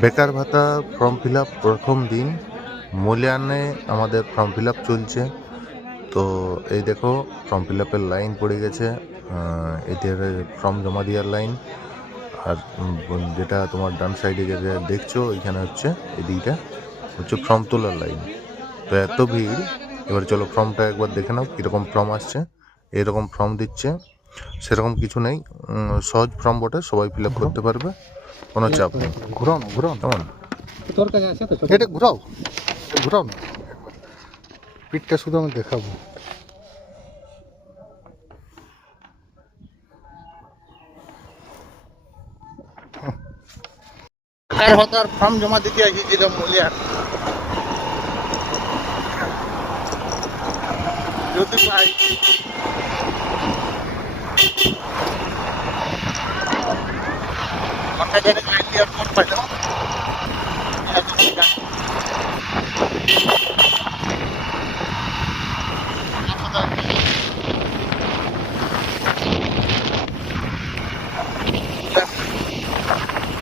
বেকার ভাতা form fill up প্রথম দিন, মূল্যায়নে আমাদের ফর্ম ফিল আপ চলছে। তো এই দেখো ফর্ম ফিল আপের লাইন পড়ে গেছে, এদের ফর্ম জমা দেওয়ার লাইন। আর যেটা তোমার ডান সাইডে যেটা দেখছো এখানে হচ্ছে এদিকটা হচ্ছে ফর্ম তোলার লাইন। তো এত ভিড়, এবার চলো ফর্মটা একবার দেখে নাও কীরকম ফর্ম আসছে। এরকম ফর্ম দিচ্ছে, সেরকম কিছু নেই, সহজ ফর্ম বটে, সবাই ফিল আপ করতে পারবে, কোনো চাপ নেই। ঘুরাও না, ঘুরাও না, কেমন? তোর কাছে আছে তো, এটা ঘুরাও, ঘুরাও না, পিঠটা শুধু আমি দেখাবো। বেকার ভাতার ফর্ম জমা দিতে আসি, যেটা মূল্যায়ন যদি পাই ঘন্টা জানে লাইন দেওয়ার পর পাই যাবো।